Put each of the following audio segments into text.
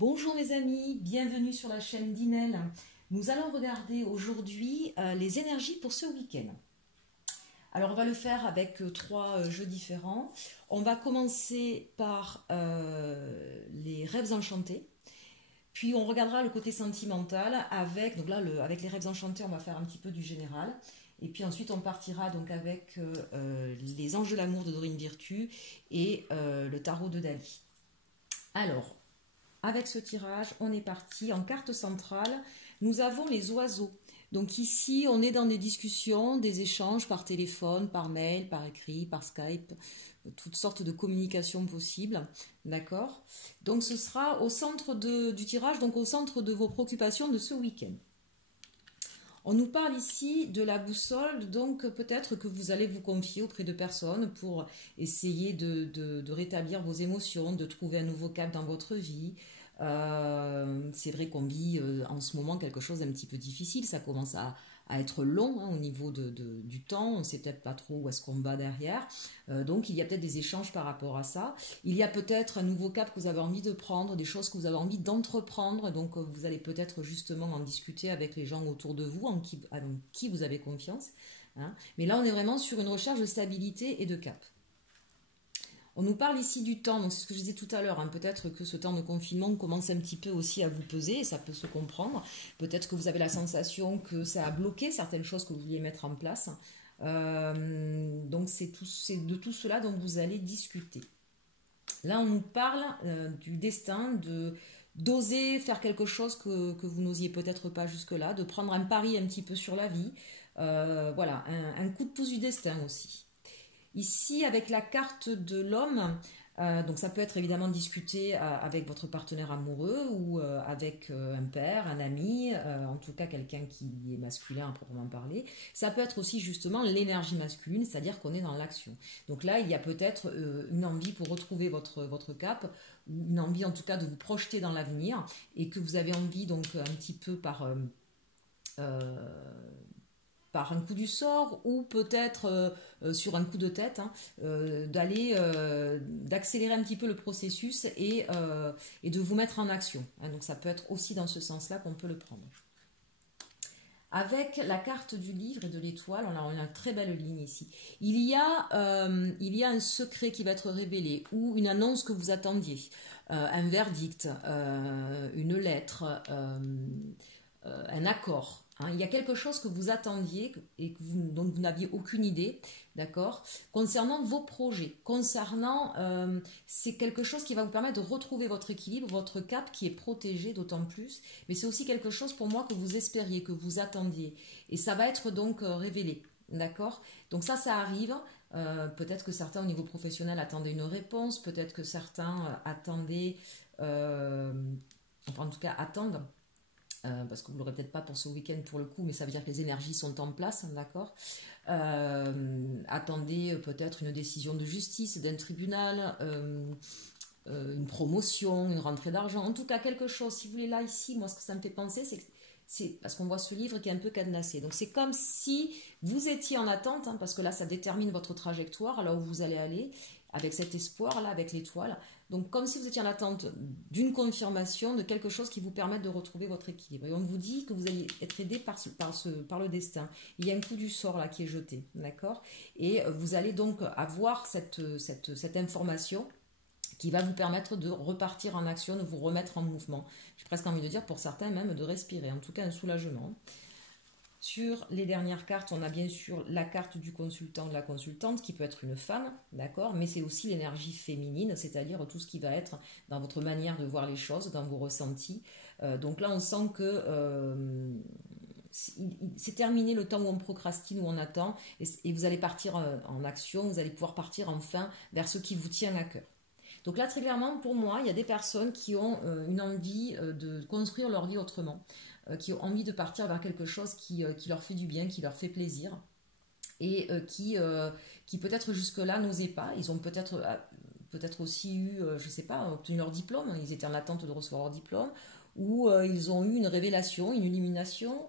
Bonjour mes amis, bienvenue sur la chaîne d'Inel. Nous allons regarder aujourd'hui les énergies pour ce week-end. Alors on va le faire avec trois jeux différents. On va commencer par les rêves enchantés. Puis on regardera le côté sentimental avec, donc là avec les rêves enchantés on va faire un petit peu du général. Et puis ensuite on partira donc avec les anges de l'amour de Dorine Virtue et le tarot de Dali. Alors, avec ce tirage, on est parti. En carte centrale, nous avons les oiseaux. Donc ici, on est dans des discussions, des échanges par téléphone, par mail, par écrit, par Skype, toutes sortes de communications possibles. D'accord? Donc ce sera au centre du tirage, donc au centre de vos préoccupations de ce week-end. On nous parle ici de la boussole, donc peut-être que vous allez vous confier auprès de personnes pour essayer de rétablir vos émotions, de trouver un nouveau cap dans votre vie. C'est vrai qu'on vit en ce moment quelque chose d'un petit peu difficile, ça commence à être long au niveau du temps, on ne sait peut-être pas trop où est-ce qu'on va derrière, donc il y a peut-être des échanges par rapport à ça, il y a peut-être un nouveau cap que vous avez envie de prendre, des choses que vous avez envie d'entreprendre, donc vous allez peut-être justement en discuter avec les gens autour de vous, en qui vous avez confiance, hein. Mais là on est vraiment sur une recherche de stabilité et de cap. On nous parle ici du temps, donc c'est ce que je disais tout à l'heure, hein. Peut-être que ce temps de confinement commence un petit peu aussi à vous peser, et ça peut se comprendre. Peut-être que vous avez la sensation que ça a bloqué certaines choses que vous vouliez mettre en place. Donc c'est de tout cela dont vous allez discuter. Là, on nous parle du destin, d'oser faire quelque chose que vous n'osiez peut-être pas jusque-là, de prendre un pari un petit peu sur la vie. Voilà, un coup de pouce du destin aussi. Ici, avec la carte de l'homme, donc ça peut être évidemment discuté avec votre partenaire amoureux ou avec un père, un ami, en tout cas quelqu'un qui est masculin à proprement parler. Ça peut être aussi justement l'énergie masculine, c'est-à-dire qu'on est dans l'action. Donc là, il y a peut-être une envie pour retrouver votre cap, ou une envie en tout cas de vous projeter dans l'avenir, et que vous avez envie donc un petit peu par un coup du sort ou peut-être sur un coup de tête, hein, d'accélérer un petit peu le processus et de vous mettre en action, hein. Donc ça peut être aussi dans ce sens-là qu'on peut le prendre. Avec la carte du livre et de l'étoile, on a une très belle ligne ici. Il y a un secret qui va être révélé ou une annonce que vous attendiez, un verdict, une lettre, un accord. Hein, il y a quelque chose que vous attendiez et dont vous n'aviez aucune idée, d'accord, concernant vos projets, c'est quelque chose qui va vous permettre de retrouver votre équilibre, votre cap qui est protégé d'autant plus, mais c'est aussi quelque chose pour moi que vous espériez, que vous attendiez, et ça va être donc révélé, d'accord. Donc ça arrive, peut-être que certains au niveau professionnel attendaient une réponse, peut-être que certains attendaient, enfin en tout cas attendent, parce que vous ne l'aurez peut-être pas pour ce week-end pour le coup, mais ça veut dire que les énergies sont en place, d'accord. Attendez peut-être une décision de justice, d'un tribunal, une promotion, une rentrée d'argent, en tout cas quelque chose. Si vous voulez, là, ici, moi ce que ça me fait penser, c'est parce qu'on voit ce livre qui est un peu cadenassé. Donc c'est comme si vous étiez en attente, hein, parce que là ça détermine votre trajectoire, là où vous allez aller, avec cet espoir là, avec l'étoile. Donc comme si vous étiez en attente d'une confirmation, de quelque chose qui vous permette de retrouver votre équilibre. Et on vous dit que vous allez être aidé par le destin. Il y a un coup du sort là qui est jeté, d'accord. Et vous allez donc avoir cette information qui va vous permettre de repartir en action, de vous remettre en mouvement. J'ai presque envie de dire pour certains même de respirer, en tout cas un soulagement. Sur les dernières cartes, on a bien sûr la carte du consultant, de la consultante, qui peut être une femme, d'accord, mais c'est aussi l'énergie féminine, c'est-à-dire tout ce qui va être dans votre manière de voir les choses, dans vos ressentis. Donc là, on sent que c'est terminé le temps où on procrastine, où on attend, et vous allez partir en action, vous allez pouvoir partir enfin vers ce qui vous tient à cœur. Donc là, très clairement, pour moi, il y a des personnes qui ont une envie de construire leur vie autrement, qui ont envie de partir vers quelque chose qui leur fait du bien, qui leur fait plaisir, et qui peut-être jusque-là n'osaient pas. Ils ont peut-être aussi eu, je ne sais pas, obtenu leur diplôme, ils étaient en attente de recevoir leur diplôme, ou ils ont eu une révélation, une illumination.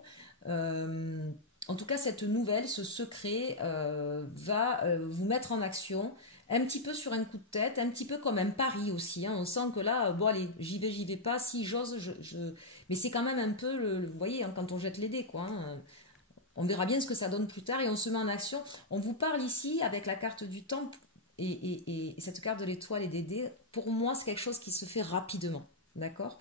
En tout cas, cette nouvelle, ce secret va vous mettre en action, un petit peu sur un coup de tête, un petit peu comme un pari aussi. Hein. On sent que là, bon allez, j'y vais pas, si j'ose, mais c'est quand même un peu, vous voyez, hein, quand on jette les dés, quoi. Hein. On verra bien ce que ça donne plus tard et on se met en action. On vous parle ici avec la carte du temps et cette carte de l'étoile et des dés. Pour moi, c'est quelque chose qui se fait rapidement. D'accord.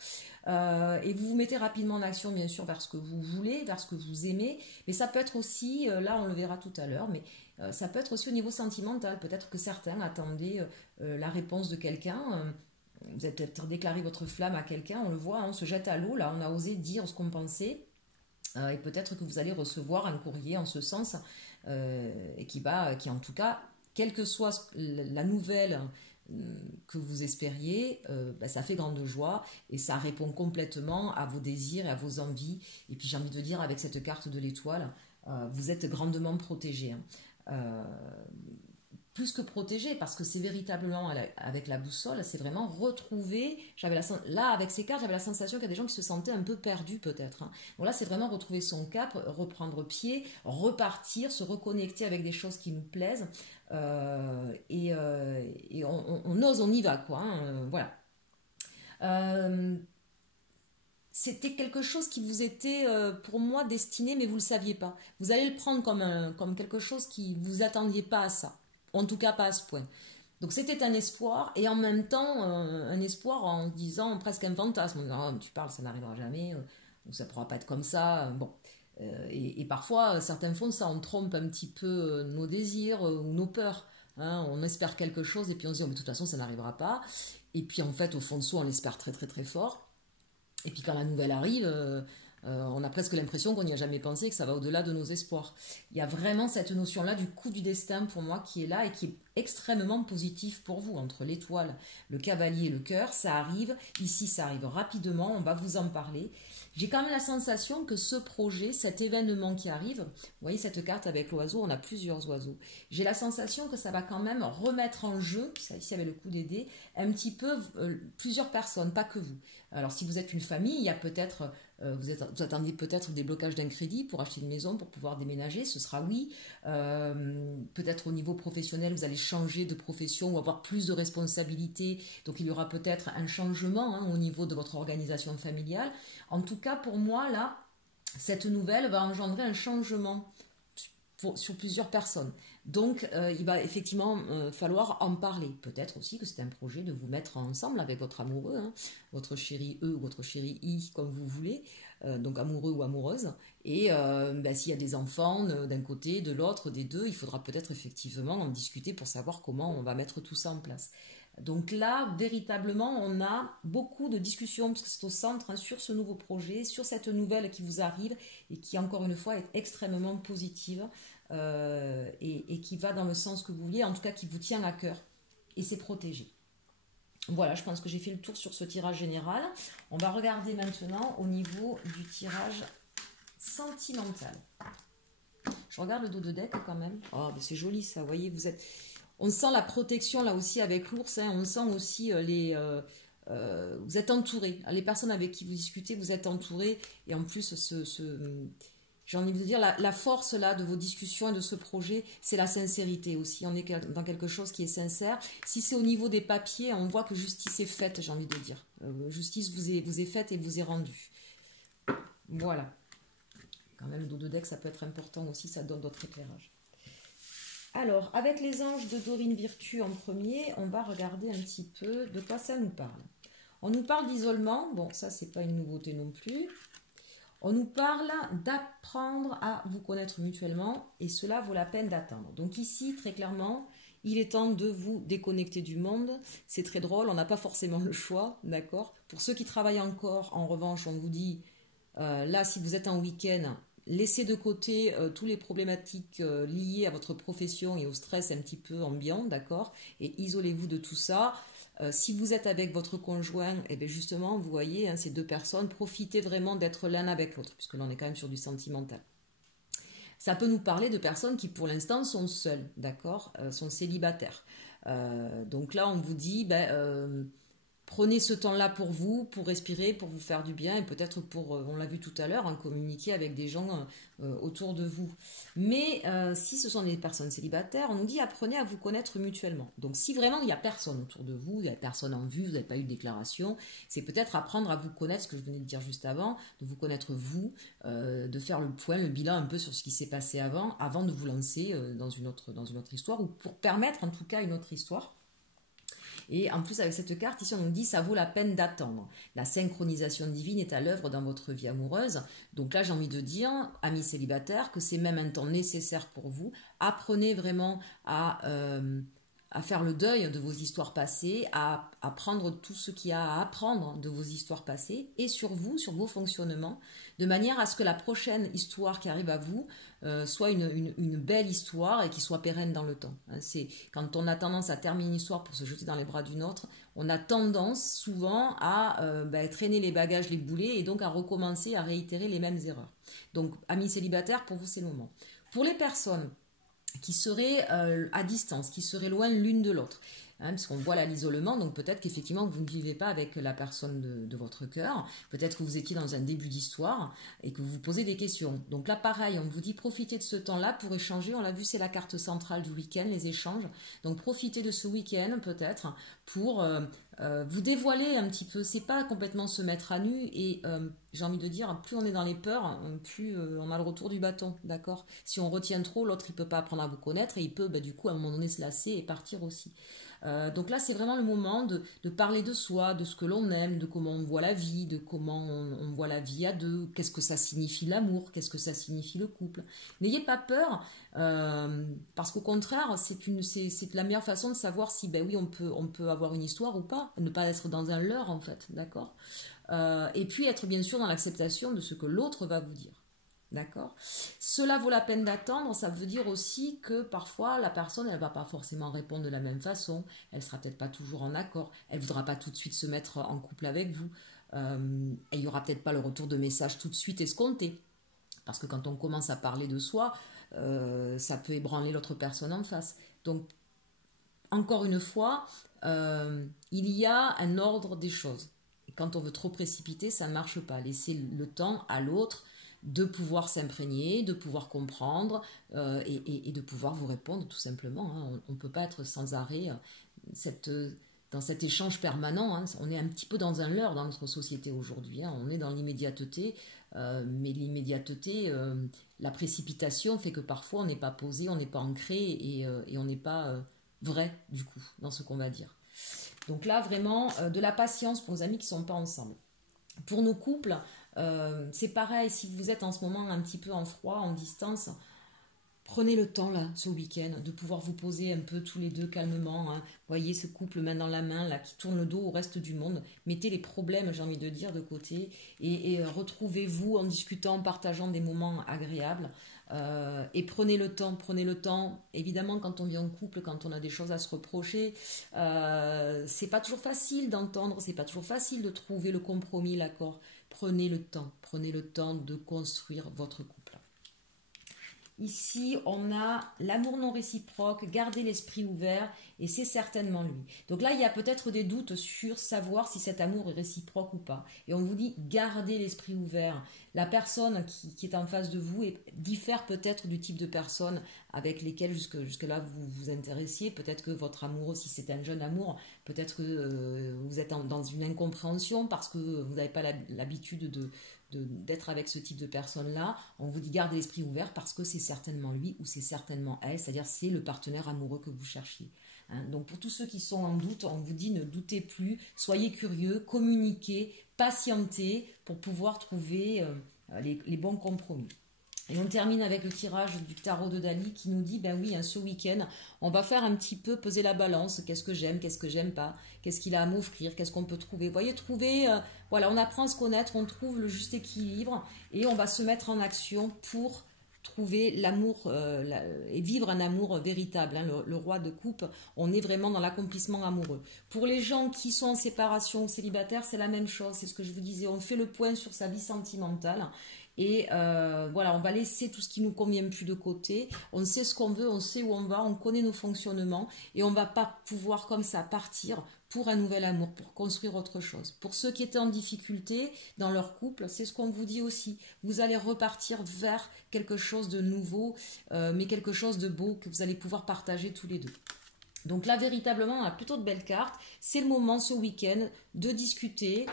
Et vous vous mettez rapidement en action, bien sûr, vers ce que vous voulez, vers ce que vous aimez. Mais ça peut être aussi, là on le verra tout à l'heure, mais ça peut être aussi au niveau sentimental. Peut-être que certains attendaient la réponse de quelqu'un. Vous avez peut-être déclaré votre flamme à quelqu'un, on le voit, hein, on se jette à l'eau, là on a osé dire ce qu'on pensait. Et peut-être que vous allez recevoir un courrier en ce sens, et qui en tout cas, quelle que soit la nouvelle que vous espériez, ça fait grande joie et ça répond complètement à vos désirs et à vos envies. Et puis j'ai envie de dire, avec cette carte de l'étoile, vous êtes grandement protégé. Hein. Plus que protégé, parce que c'est véritablement avec la boussole, c'est vraiment retrouver. Là, avec ces cartes, j'avais la sensation qu'il y a des gens qui se sentaient un peu perdus peut-être. Hein. Bon, là, c'est vraiment retrouver son cap, reprendre pied, repartir, se reconnecter avec des choses qui nous plaisent, et on ose, on y va, quoi. Hein, voilà. C'était quelque chose qui vous était, pour moi, destiné, mais vous ne le saviez pas. Vous allez le prendre comme quelque chose qui vous attendiez pas à ça. En tout cas, pas à ce point. Donc c'était un espoir, et en même temps, un espoir en disant presque un fantasme. En disant, oh, tu parles, ça n'arrivera jamais, ça ne pourra pas être comme ça. Bon. Et parfois, certains font ça, on trompe un petit peu nos désirs ou nos peurs. Hein. On espère quelque chose, et puis on se dit, oh, mais de toute façon, ça n'arrivera pas. Et puis en fait, au fond de soi, on l'espère très très très fort. Et puis quand la nouvelle arrive, on a presque l'impression qu'on n'y a jamais pensé, que ça va au-delà de nos espoirs. Il y a vraiment cette notion-là du coup du destin pour moi qui est là et qui est extrêmement positif pour vous. Entre l'étoile, le cavalier et le cœur, ça arrive. Ici, ça arrive rapidement, on va vous en parler. J'ai quand même la sensation que ce projet, cet événement qui arrive, vous voyez cette carte avec l'oiseau, on a plusieurs oiseaux. J'ai la sensation que ça va quand même remettre en jeu, ça ici avec le coup des dés, un petit peu plusieurs personnes, pas que vous. Alors si vous êtes une famille, il y a peut-être, vous attendez peut-être des blocages d'un crédit pour acheter une maison, pour pouvoir déménager, ce sera oui. Peut-être au niveau professionnel, vous allez changer de profession ou avoir plus de responsabilités, donc il y aura peut-être un changement, hein, au niveau de votre organisation familiale. En tout cas, pour moi, là, cette nouvelle va engendrer un changement sur plusieurs personnes. Donc, il va effectivement falloir en parler. Peut-être aussi que c'est un projet de vous mettre ensemble avec votre amoureux, hein, votre chéri E ou votre chéri I, comme vous voulez, donc amoureux ou amoureuse. Et s'il y a des enfants d'un côté, de l'autre, des deux, il faudra peut-être effectivement en discuter pour savoir comment on va mettre tout ça en place. Donc là, véritablement, on a beaucoup de discussions, parce que c'est au centre, hein, sur ce nouveau projet, sur cette nouvelle qui vous arrive, et qui, encore une fois, est extrêmement positive, et qui va dans le sens que vous vouliez, en tout cas qui vous tient à cœur, et c'est protégé. Voilà, je pense que j'ai fait le tour sur ce tirage général. On va regarder maintenant au niveau du tirage sentimental. Je regarde le dos de deck quand même. Oh, ben c'est joli ça, vous voyez, on sent la protection là aussi avec l'ours, hein. On sent aussi vous êtes entouré. Les personnes avec qui vous discutez, vous êtes entouré. Et en plus, j'ai envie de dire, la force là de vos discussions et de ce projet, c'est la sincérité aussi. On est dans quelque chose qui est sincère. Si c'est au niveau des papiers, on voit que justice est faite, j'ai envie de dire. Justice vous est faite et vous est rendue. Voilà. Quand même, le dos de deck, ça peut être important aussi, ça donne d'autres éclairages. Alors, avec les anges de Dorine Virtue en premier, on va regarder un petit peu de quoi ça nous parle. On nous parle d'isolement, bon, ça, c'est pas une nouveauté non plus. On nous parle d'apprendre à vous connaître mutuellement, et cela vaut la peine d'attendre. Donc ici, très clairement, il est temps de vous déconnecter du monde. C'est très drôle, on n'a pas forcément le choix, d'accord? Pour ceux qui travaillent encore, en revanche, on vous dit, là, si vous êtes en week-end, laissez de côté toutes les problématiques liées à votre profession et au stress un petit peu ambiant, d'accord? Et isolez-vous de tout ça. Si vous êtes avec votre conjoint, et bien justement, vous voyez, hein, ces deux personnes, profitez vraiment d'être l'un avec l'autre, puisque là, on est quand même sur du sentimental. Ça peut nous parler de personnes qui, pour l'instant, sont seules, d'accord? Sont célibataires. Donc là, on vous dit, Prenez ce temps-là pour vous, pour respirer, pour vous faire du bien et peut-être pour, on l'a vu tout à l'heure, communiquer avec des gens autour de vous. Mais si ce sont des personnes célibataires, on nous dit apprenez à vous connaître mutuellement. Donc si vraiment il n'y a personne autour de vous, il n'y a personne en vue, vous n'avez pas eu de déclaration, c'est peut-être apprendre à vous connaître, ce que je venais de dire juste avant, de vous connaître vous, de faire le point, le bilan un peu sur ce qui s'est passé avant de vous lancer dans une autre histoire, ou pour permettre en tout cas une autre histoire. Et en plus, avec cette carte, ici, on nous dit ça vaut la peine d'attendre. La synchronisation divine est à l'œuvre dans votre vie amoureuse. Donc là, j'ai envie de dire, amis célibataires, que c'est même un temps nécessaire pour vous. Apprenez vraiment à faire le deuil de vos histoires passées, à apprendre tout ce qu'il y a à apprendre de vos histoires passées et sur vous, sur vos fonctionnements, de manière à ce que la prochaine histoire qui arrive à vous soit une belle histoire et qui soit pérenne dans le temps. C'est quand on a tendance à terminer une histoire pour se jeter dans les bras d'une autre, on a tendance souvent à traîner les bagages, les boulets et donc à recommencer, à réitérer les mêmes erreurs. Donc, amis célibataires, pour vous, c'est le moment. Pour les personnes qui seraient à distance, qui seraient loin l'une de l'autre, parce qu'on voit là l'isolement, donc peut-être qu'effectivement vous ne vivez pas avec la personne de votre cœur, peut-être que vous étiez dans un début d'histoire et que vous vous posez des questions. Donc là pareil, on vous dit profitez de ce temps-là pour échanger, on l'a vu c'est la carte centrale du week-end, les échanges, donc profitez de ce week-end peut-être pour vous dévoiler un petit peu, c'est pas complètement se mettre à nu et j'ai envie de dire, plus on est dans les peurs, plus on a le retour du bâton, d'accord? Si on retient trop, l'autre il peut pas apprendre à vous connaître et il peut du coup à un moment donné se lasser et partir aussi. Donc là, c'est vraiment le moment de parler de soi, de ce que l'on aime, de comment on voit la vie, de comment on voit la vie à deux, qu'est-ce que ça signifie l'amour, qu'est-ce que ça signifie le couple. N'ayez pas peur, parce qu'au contraire, c'est la meilleure façon de savoir si, ben oui, on peut avoir une histoire ou pas, ne pas être dans un leurre en fait, d'accord? Et puis être bien sûr dans l'acceptation de ce que l'autre va vous dire. D'accord? Cela vaut la peine d'attendre, ça veut dire aussi que parfois la personne elle va pas forcément répondre de la même façon, elle sera peut-être pas toujours en accord, elle voudra pas tout de suite se mettre en couple avec vous, et il y aura peut-être pas le retour de message tout de suite escompté, parce que quand on commence à parler de soi, ça peut ébranler l'autre personne en face. Donc encore une fois, il y a un ordre des choses. Et quand on veut trop précipiter, ça ne marche pas. Laissez le temps à l'autre de pouvoir s'imprégner, de pouvoir comprendre et de pouvoir vous répondre tout simplement. On ne peut pas être sans arrêt dans cet échange permanent. On est un petit peu dans un leurre dans notre société aujourd'hui. On est dans l'immédiateté, mais l'immédiateté, la précipitation fait que parfois on n'est pas posé, on n'est pas ancré et on n'est pas vrai du coup dans ce qu'on va dire. Donc là vraiment de la patience pour nos amis qui ne sont pas ensemble. Pour nos couples, c'est pareil, si vous êtes en ce moment un petit peu en froid, en distance, prenez le temps là, ce week-end, de pouvoir vous poser un peu tous les deux calmement. Voyez ce couple main dans la main là qui tourne le dos au reste du monde. Mettez les problèmes, j'ai envie de dire, de côté et retrouvez-vous en discutant, en partageant des moments agréables. Et prenez le temps. Évidemment, quand on vit en couple, quand on a des choses à se reprocher, c'est pas toujours facile d'entendre, c'est pas toujours facile de trouver le compromis, l'accord. Prenez le temps de construire votre couple. Ici, on a l'amour non réciproque, garder l'esprit ouvert, et c'est certainement lui. Donc là, il y a peut-être des doutes sur savoir si cet amour est réciproque ou pas. Et on vous dit, gardez l'esprit ouvert. La personne qui est en face de vous diffère peut-être du type de personne avec lesquelles jusque-là vous vous intéressiez. Peut-être que votre amoureux, si c'est un jeune amour, peut-être que vous êtes dans une incompréhension parce que vous n'avez pas l'habitude d'être avec ce type de personne-là. On vous dit gardez l'esprit ouvert parce que c'est certainement lui ou c'est certainement elle, c'est-à-dire c'est le partenaire amoureux que vous cherchiez. Donc pour tous ceux qui sont en doute, on vous dit ne doutez plus, soyez curieux, communiquez, patientez pour pouvoir trouver les bons compromis. Et on termine avec le tirage du tarot de Dali qui nous dit, ben oui, ce week-end, on va faire un petit peu peser la balance. Qu'est-ce que j'aime, qu'est-ce que j'aime pas, qu'est-ce qu'il a à m'offrir, qu'est-ce qu'on peut trouver. Vous voyez, voilà, on apprend à se connaître, on trouve le juste équilibre et on va se mettre en action pour trouver l'amour et vivre un amour véritable. Le roi de coupe, on est vraiment dans l'accomplissement amoureux. Pour les gens qui sont en séparation ou célibataires, c'est la même chose, c'est ce que je vous disais, on fait le point sur sa vie sentimentale. Et voilà, on va laisser tout ce qui ne nous convient plus de côté. On sait ce qu'on veut, on sait où on va, on connaît nos fonctionnements et on ne va pas pouvoir comme ça partir pour un nouvel amour, pour construire autre chose. Pour ceux qui étaient en difficulté dans leur couple, c'est ce qu'on vous dit aussi. Vous allez repartir vers quelque chose de nouveau, mais quelque chose de beau que vous allez pouvoir partager tous les deux. Donc là, véritablement, on a plutôt de belles cartes. C'est le moment, ce week-end, de discuter,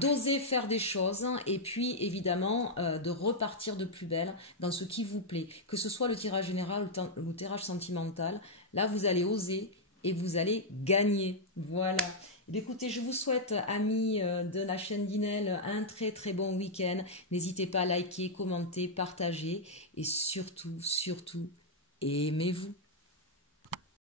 d'oser faire des choses et puis, évidemment, de repartir de plus belle dans ce qui vous plaît. Que ce soit le tirage général ou le tirage sentimental, là, vous allez oser et vous allez gagner. Voilà. Et écoutez, je vous souhaite, amis de la chaîne d'Inel, un très très bon week-end. N'hésitez pas à liker, commenter, partager et surtout, surtout, aimez-vous.